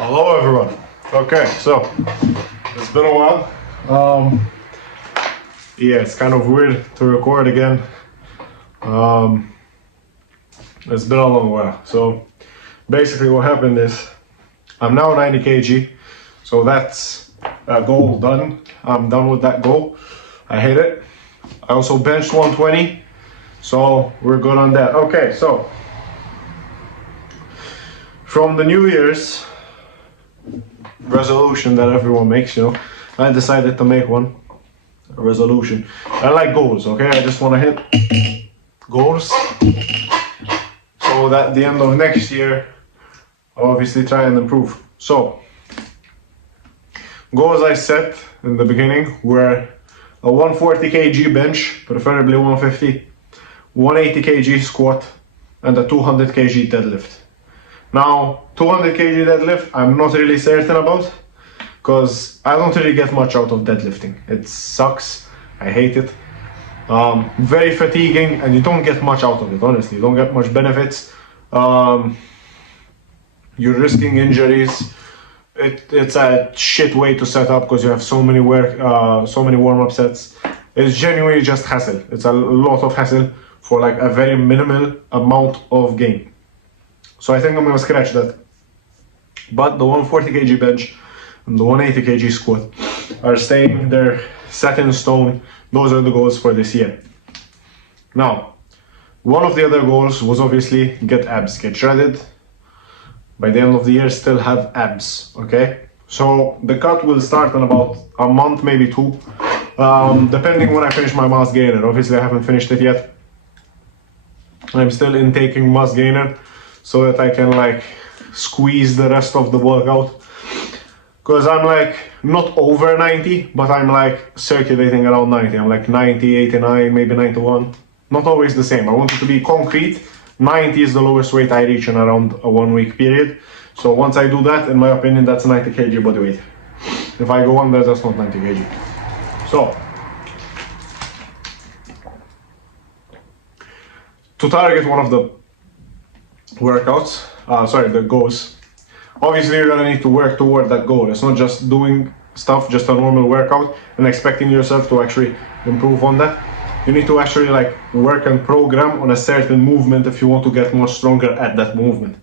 Hello everyone. Okay, so it's been a while. Yeah, it's kind of weird to record again. It's been a long while. So basically what happened is I'm now 90 kg. So that's a goal done. I'm done with that goal. I hit it. I also benched 120. So we're good on that. Okay, so from the New Year's resolution that everyone makes, I decided to make one. A resolution. I like goals, okay? I just want to hit goals. So that at the end of next year, I'll obviously try and improve. So, goals I set in the beginning were a 140 kg bench, preferably 150, 180 kg squat, and a 200 kg deadlift. Now, 200 kg deadlift, I'm not really certain about, because I don't really get much out of deadlifting. It sucks, I hate it. Very fatiguing, and you don't get much out of it, honestly. You don't get much benefits. You're risking injuries. It's a shit way to set up because you have so many warm-up sets. It's genuinely just hassle. It's a lot of hassle for like a very minimal amount of gain. So I think I'm gonna scratch that. But the 140 kg bench and the 180 kg squat are staying, they're set in stone. Those are the goals for this year. Now, one of the other goals was obviously get abs, get shredded. By the end of the year, still have abs, okay? So the cut will start in about a month, maybe two, depending when I finish my mass gainer. Obviously, I haven't finished it yet. I'm still intaking mass gainer so that I can like squeeze the rest of the workout. Because I'm like not over 90, but I'm like circulating around 90. I'm like 90, 89, maybe 91. Not always the same. I want it to be concrete. 90 is the lowest weight I reach in around a 1 week period. So once I do that, in my opinion, that's 90 kg body weight. If I go under, that's not 90 kg. So, to target one of the workouts, the goals, obviously you're gonna need to work toward that goal. It's not just doing stuff, just a normal workout, and expecting yourself to actually improve on that. You need to actually like work and program on a certain movement if you want to get more stronger at that movement.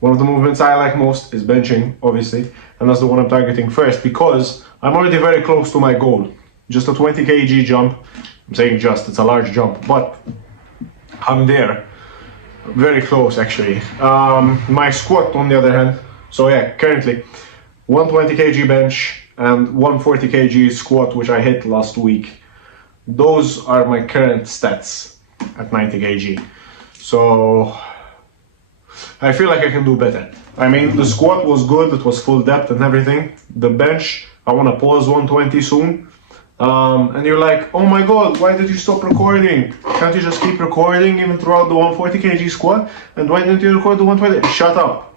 One of the movements I like most is benching, obviously, and that's the one I'm targeting first because I'm already very close to my goal. Just a 20 kg jump. I'm saying just, it's a large jump, but I'm there. Very close actually. My squat on the other hand, so yeah, currently 120 kg bench and 140 kg squat, which I hit last week. Those are my current stats at 90 kg. So I feel like I can do better. I mean, the squat was good, it was full depth and everything. The bench, I want to pause 120 soon. And you're like, oh my god, why did you stop recording? Can't you just keep recording even throughout the 140 kg squat? And why didn't you record the 120? Shut up.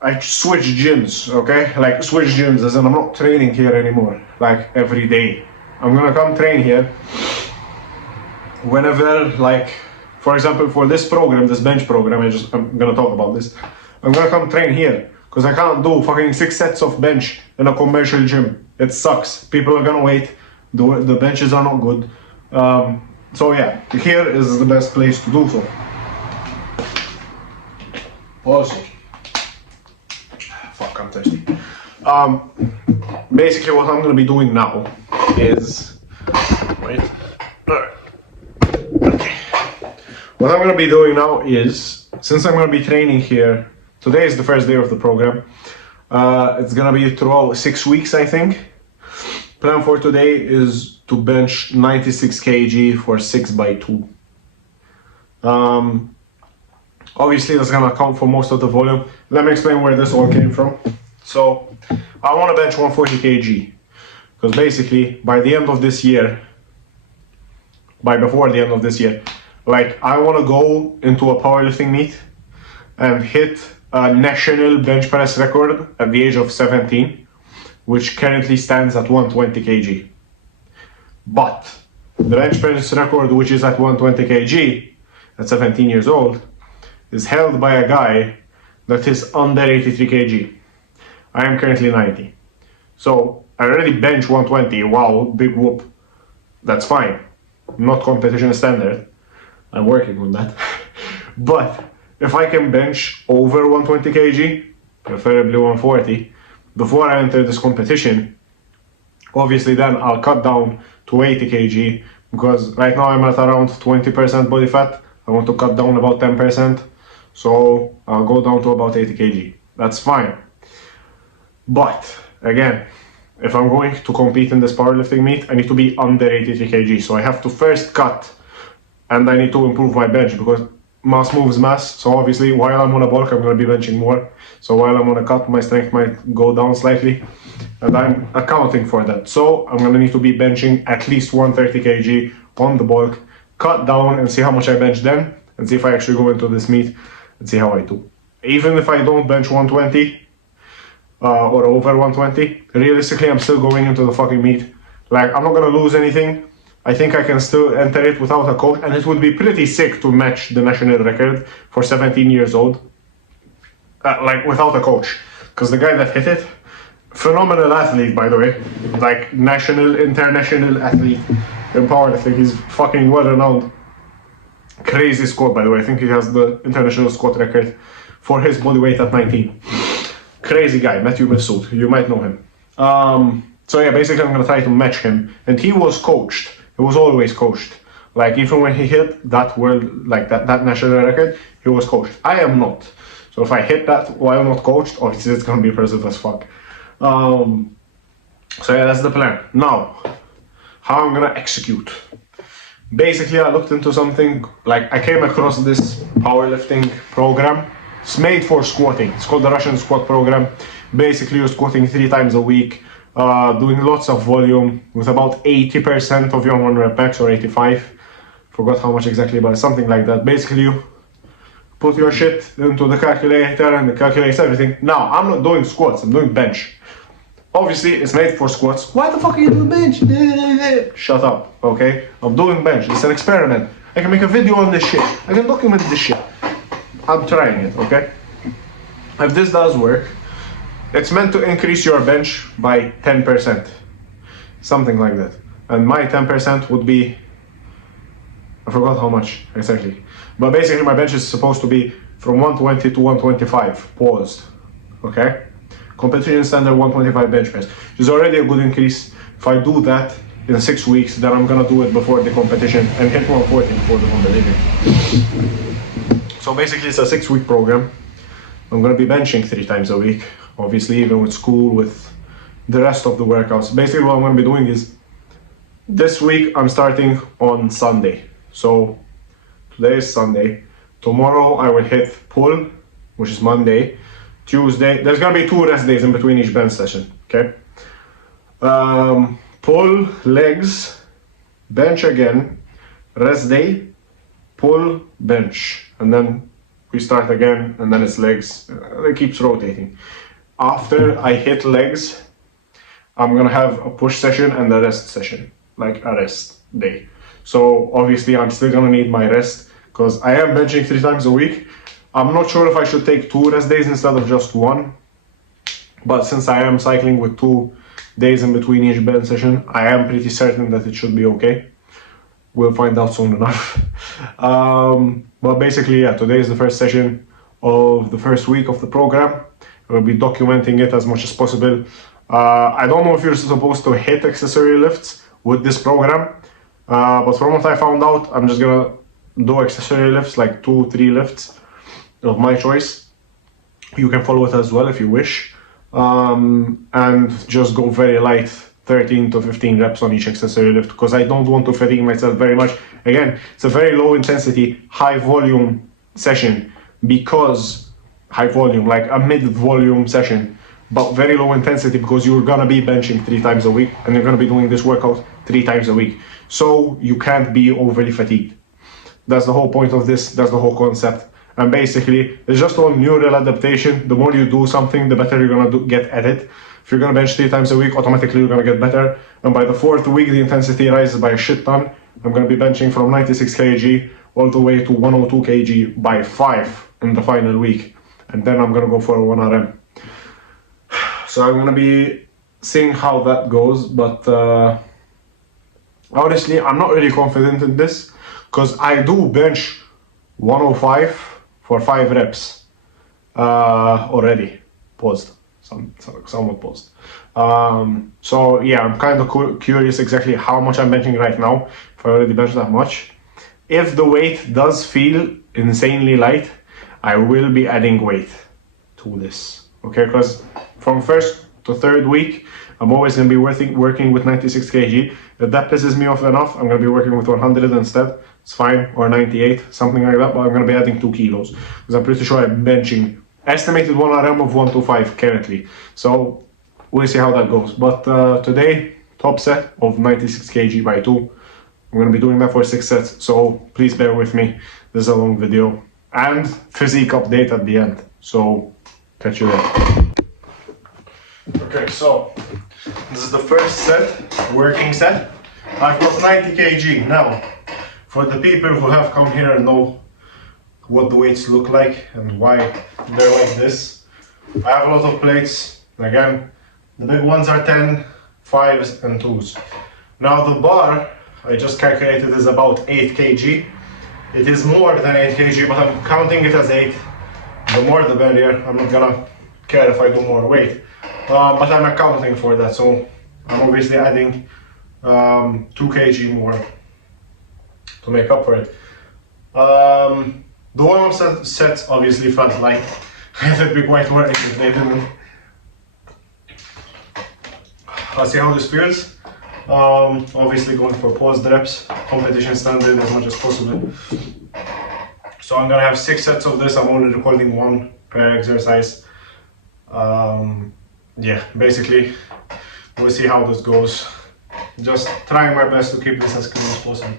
I switched gyms, okay? Like, switch gyms as in I'm not training here anymore, like every day. I'm gonna come train here whenever, like, for example, for this program, this bench program, I'm gonna talk about this. I'm gonna come train here because I can't do fucking 6 sets of bench in a commercial gym. It sucks. People are gonna wait. The benches are not good. So yeah, here is the best place to do so. Also, fuck, I'm thirsty. Basically what I'm gonna be doing now is, wait, alright. Okay. What I'm gonna be doing now is, since I'm gonna be training here, today is the first day of the program. It's gonna be throughout 6 weeks, I think. Plan for today is to bench 96 kg for 6x2. Obviously that's gonna account for most of the volume. Let me explain where this all came from. So, I wanna bench 140 kg. Because basically, by the end of this year, before the end of this year, like I wanna go into a powerlifting meet and hit a national bench press record at the age of 17, which currently stands at 120 kg. But the bench press record, which is at 120 kg, at 17 years old, is held by a guy that is under 83 kg. I am currently 90. So I already bench 120, wow, big whoop. That's fine. Not competition standard. I'm working on that. But if I can bench over 120 kg, preferably 140, before I enter this competition, obviously then I'll cut down to 80 kg, because right now I'm at around 20% body fat. I want to cut down about 10%, so I'll go down to about 80 kg. That's fine. But again, if I'm going to compete in this powerlifting meet, I need to be under 83 kg. So I have to first cut, and I need to improve my bench, because mass moves mass. So obviously while I'm on a bulk, I'm going to be benching more. So while I'm on a cut, my strength might go down slightly, and I'm accounting for that. So I'm going to need to be benching at least 130 kg on the bulk, cut down and see how much I bench then, and see if I actually go into this meet and see how I do. Even if I don't bench 120 or over 120, realistically I'm still going into the fucking meet. Like, I'm not going to lose anything. I think I can still enter it without a coach, and it would be pretty sick to match the national record for 17 years old, like without a coach, because the guy that hit it, phenomenal athlete, by the way, like national, international athlete in powerlifting. He's fucking well renowned. Crazy squat, by the way. I think he has the international squat record for his body weight at 19. Crazy guy, Matthew Massoud. You might know him. So yeah, basically I'm gonna try to match him, and he was coached. He was always coached. Like, even when he hit that world, like that national record, he was coached. I am not. So if I hit that while not coached, obviously it's gonna be impressive as fuck. So yeah, that's the plan. Now, how I'm gonna execute. Basically, I looked into something, like I came across this powerlifting program. It's made for squatting. It's called the Russian Squat Program. Basically, you're squatting 3 times a week, doing lots of volume with about 80% of your 1 rep max, or 85. Forgot how much exactly, but something like that. Basically, you put your shit into the calculator and it calculates everything. Now, I'm not doing squats, I'm doing bench. Obviously, it's made for squats. Why the fuck are you doing bench? Shut up, okay? I'm doing bench. It's an experiment. I can make a video on this shit. I can document this shit. I'm trying it, okay? If this does work, it's meant to increase your bench by 10%. Something like that. And my 10% would be, I forgot how much exactly. But basically my bench is supposed to be from 120 to 125, paused, okay? Competition standard 125 bench press, which is already a good increase. If I do that in 6 weeks, then I'm gonna do it before the competition and hit 140 before the competition. So basically it's a 6-week program. I'm gonna be benching 3 times a week, obviously, even with school, with the rest of the workouts. Basically what I'm gonna be doing is, this week I'm starting on Sunday. So today is Sunday. Tomorrow I will hit pull, which is Monday. Tuesday, there's gonna be 2 rest days in between each bench session, okay? Pull, legs, bench again, rest day, pull, bench, and then we start again, and then it's legs. It keeps rotating. After I hit legs, I'm gonna have a push session and a rest session, like a rest day. So obviously I'm still gonna need my rest, because I am benching 3 times a week. I'm not sure if I should take 2 rest days instead of just 1, but since I am cycling with 2 days in between each bench session, I am pretty certain that it should be okay. We'll find out soon enough. But basically, yeah, today is the first session of the first week of the program. We'll be documenting it as much as possible. I don't know if you're supposed to hit accessory lifts with this program, but from what I found out, I'm just gonna do accessory lifts, like 2-3 lifts of my choice. You can follow it as well if you wish, and just go very light, 13 to 15 reps on each accessory lift, because I don't want to fatigue myself very much. Again, it's a very low intensity, high volume session, because high volume, like a mid volume session, but very low intensity, because you're gonna be benching 3 times a week and you're gonna be doing this workout 3 times a week. So you can't be overly fatigued. That's the whole point of this, that's the whole concept. And basically, it's just all neural adaptation. The more you do something, the better you're gonna get at it. If you're gonna bench 3 times a week, automatically you're gonna get better. And by the 4th week, the intensity rises by a shit ton. I'm gonna be benching from 96 kg all the way to 102 kg by 5 in the final week. and then I'm gonna go for a 1RM. So I'm gonna be seeing how that goes, but honestly, I'm not really confident in this because I do bench 105 for 5 reps already. Paused. Somewhat paused. So yeah, I'm kind of curious exactly how much I'm benching right now, if I already benched that much. If the weight does feel insanely light, I will be adding weight to this. Okay, because from first to third week, I'm always going to be working with 96 kg. If that pisses me off enough, I'm going to be working with 100 instead. It's fine, or 98, something like that, but I'm going to be adding 2 kilos. Because I'm pretty sure I'm benching estimated 1RM of 125 currently. So we'll see how that goes. But today, top set of 96 kg by 2. I'm going to be doing that for 6 sets, so please bear with me. This is a long video. And physique update at the end. So catch you there. Okay, so this is the first set, working set. I've got 90 kg. Now, for the people who have come here and know what the weights look like and why they're like this, I have a lot of plates. Again, the big ones are 10, 5s and 2s. Now the bar, I just calculated, is about 8 kg. It is more than 8 kg, but I'm counting it as 8. The more the better. I'm not gonna care if I do more weight. But I'm accounting for that, so I'm obviously adding 2 kg more to make up for it. The warm-up sets obviously felt light. The big white worries if they didn't. Let's see how this feels. Obviously going for paused reps, competition standard as much as possible. So I'm gonna have 6 sets of this. I'm only recording 1 per exercise. Yeah, basically, we'll see how this goes. Just trying my best to keep this as clean as possible.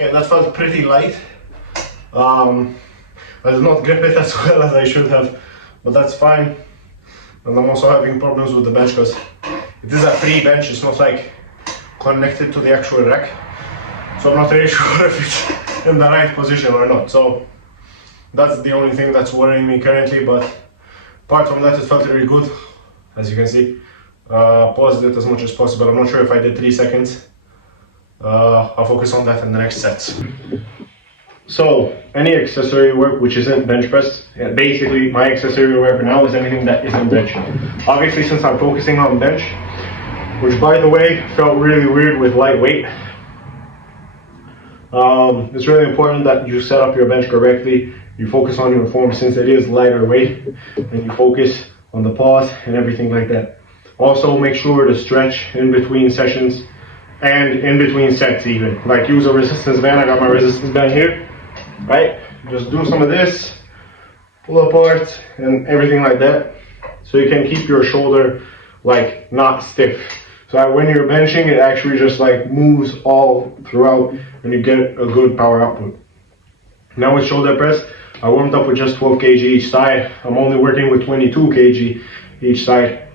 Okay, that felt pretty light. I did not grip it as well as I should have, but that's fine. And I'm also having problems with the bench because it is a free bench, it's not like connected to the actual rack. So I'm not really sure if it's in the right position or not. So that's the only thing that's worrying me currently, but apart from that, it felt really good, as you can see. Paused it as much as possible. I'm not sure if I did 3 seconds. I'll focus on that in the next sets. So, any accessory work which isn't bench press, basically my accessory work now is anything that isn't bench. Obviously, since I'm focusing on bench, which by the way felt really weird with lightweight, it's really important that you set up your bench correctly. You focus on your form since it is lighter weight, and you focus on the pause and everything like that. Also, make sure to stretch in between sessions and in between sets even. Like use a resistance band. I got my resistance band here, right? Just do some of this, pull apart and everything like that. So you can keep your shoulder like not stiff. So that when you're benching, it actually just like moves all throughout and you get a good power output. Now with shoulder press, I warmed up with just 12 kg each side. I'm only working with 22 kg each side.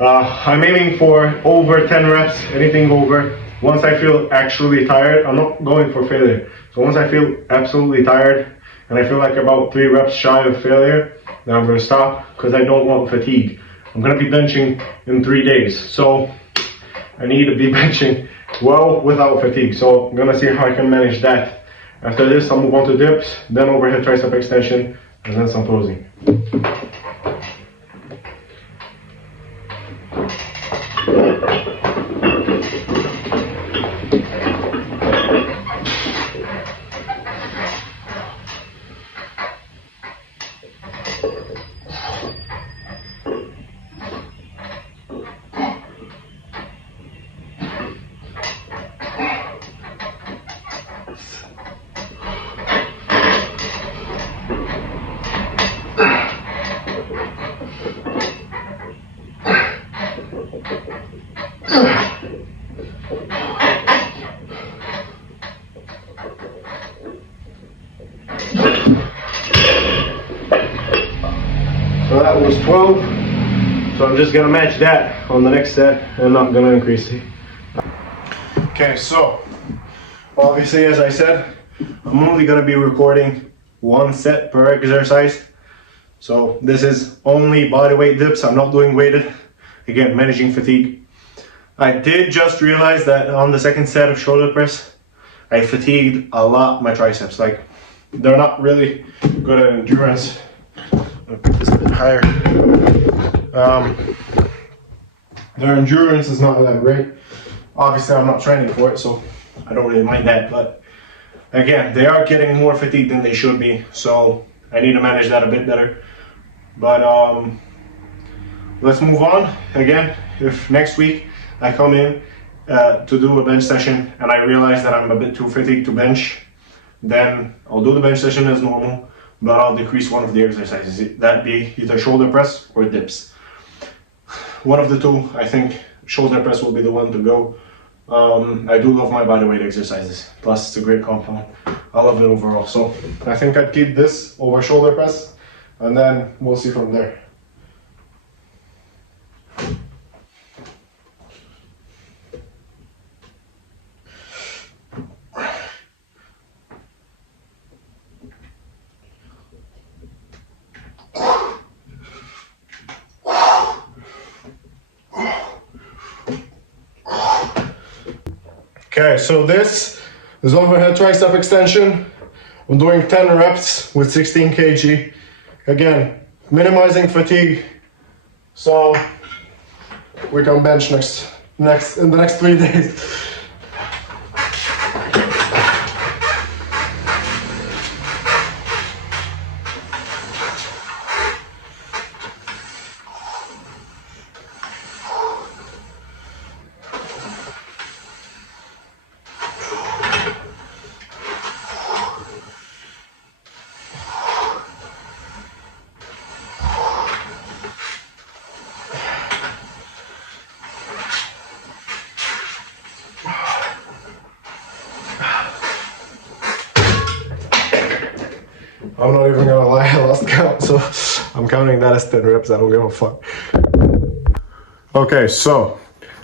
I'm aiming for over 10 reps, anything over. Once I feel actually tired, I'm not going for failure. So once I feel absolutely tired and I feel like about 3 reps shy of failure, then I'm going to stop because I don't want fatigue. I'm going to be benching in 3 days. So I need to be benching well without fatigue. So I'm going to see how I can manage that. After this, I'll move on to dips, then overhead tricep extension, and then some posing. So that was 12. So I'm just gonna match that on the next set and not gonna increase it. Okay, so obviously, as I said, I'm only gonna be recording one set per exercise. So this is only body weight dips. I'm not doing weighted. Again, managing fatigue. I did just realize that on the second set of shoulder press, I fatigued a lot my triceps. Like, they're not really good at endurance. I'm gonna put this a bit higher. Their endurance is not that great. Obviously, I'm not training for it, so I don't really mind that. But again, they are getting more fatigued than they should be, so I need to manage that a bit better. But let's move on. Again, if next week I come in to do a bench session and I realize that I'm a bit too fatigued to bench, then I'll do the bench session as normal, but I'll decrease one of the exercises. That be either shoulder press or dips. One of the two. I think shoulder press will be the one to go. I do love my bodyweight exercises. Plus, it's a great compound. I love it overall. So I think I'd keep this over shoulder press, and then we'll see from there. Okay, so this is overhead tricep extension. I'm doing 10 reps with 16 kg. Again, minimizing fatigue. So we can bench in the next 3 days. I'm not even gonna lie, I lost count, so I'm counting that as 10 reps, I don't give a fuck. Okay, so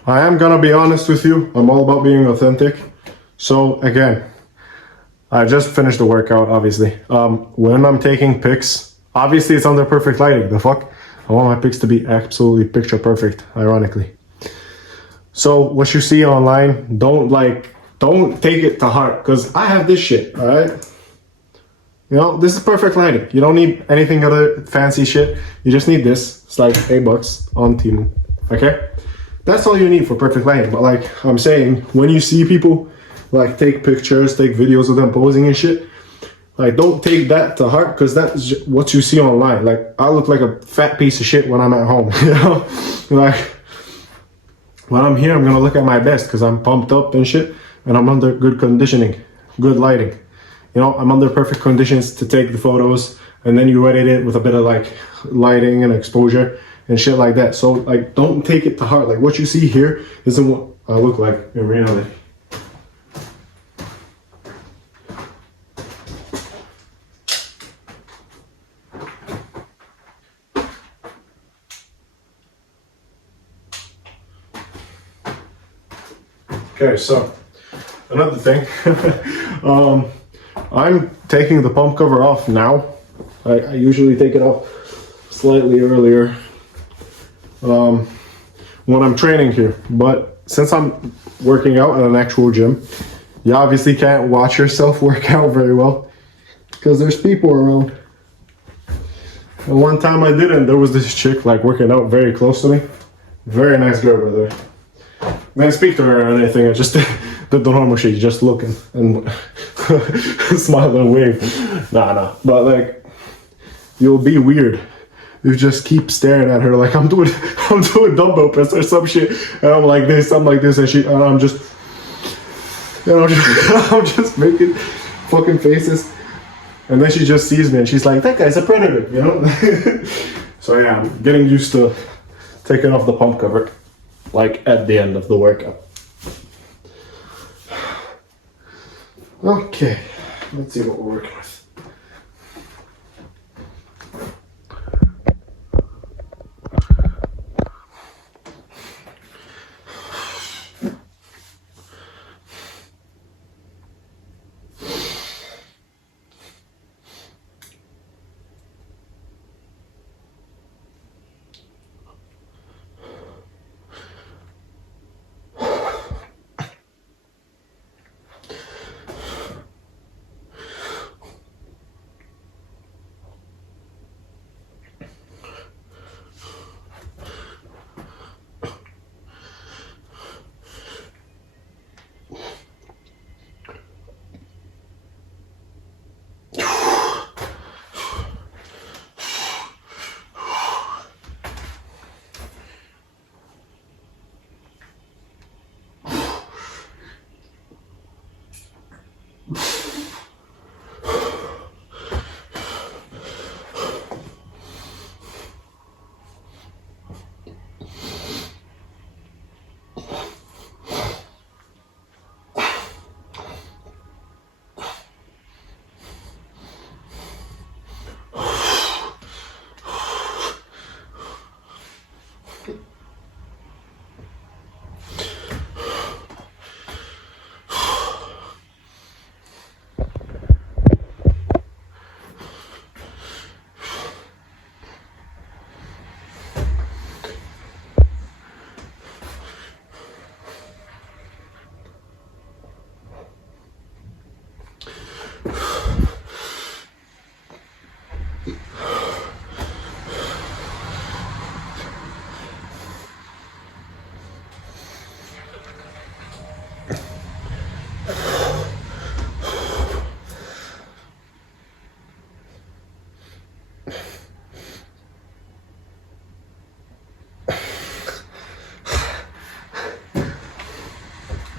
I am gonna be honest with you, I'm all about being authentic. So again, I just finished the workout, obviously. When I'm taking pics, obviously it's under perfect lighting, the fuck? I want my pics to be absolutely picture perfect, ironically. So what you see online, don't take it to heart, because I have this shit, alright? You know, this is perfect lighting. You don't need anything other fancy shit. You just need this. It's like $8 on Temu. Okay? That's all you need for perfect lighting. But like I'm saying, when you see people like take pictures, take videos of them posing and shit, like don't take that to heart, because that's what you see online. Like I look like a fat piece of shit when I'm at home. You know? Like when I'm here, I'm gonna look at my best because I'm pumped up and shit, and I'm under good conditioning, good lighting. You know, I'm under perfect conditions to take the photos, and then you edit it with a bit of like lighting and exposure and shit like that. So like, don't take it to heart. Like what you see here isn't what I look like in reality. Okay, so another thing. I'm taking the pump cover off now. I usually take it off slightly earlier when I'm training here. But since I'm working out at an actual gym, you obviously can't watch yourself work out very well because there's people around. And one time I didn't, there was this chick like working out very close to me. Very nice girl, brother. I didn't speak to her or anything, I just did the normal shit, just looking and smile and wave. Nah. But like, you'll be weird. You just keep staring at her like I'm doing dumbbell press or some shit, and I'm like this, and I'm just, you know, I'm just making fucking faces, and then she just sees me and she's like, that guy's a predator, you know? So yeah, I'm getting used to taking off the pump cover, like at the end of the workout. Okay, let's see what we're working with.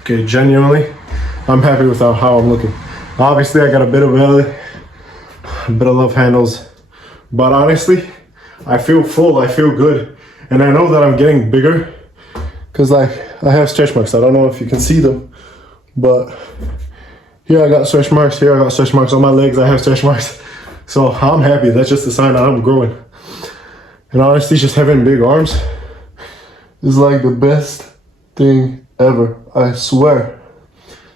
Okay, genuinely, I'm happy with how I'm looking. Obviously, I got a bit of belly, a bit of love handles, but honestly, I feel full, I feel good. And I know that I'm getting bigger because like I have stretch marks. I don't know if you can see them, but here I got stretch marks, here I got stretch marks on my legs, I have stretch marks. So I'm happy, that's just a sign that I'm growing. And honestly, just having big arms is like the best thing ever, I swear.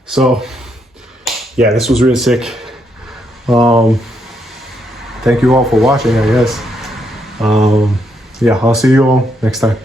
So yeah, this was really sick. Thank you all for watching, I guess. Yeah, I'll see you all next time.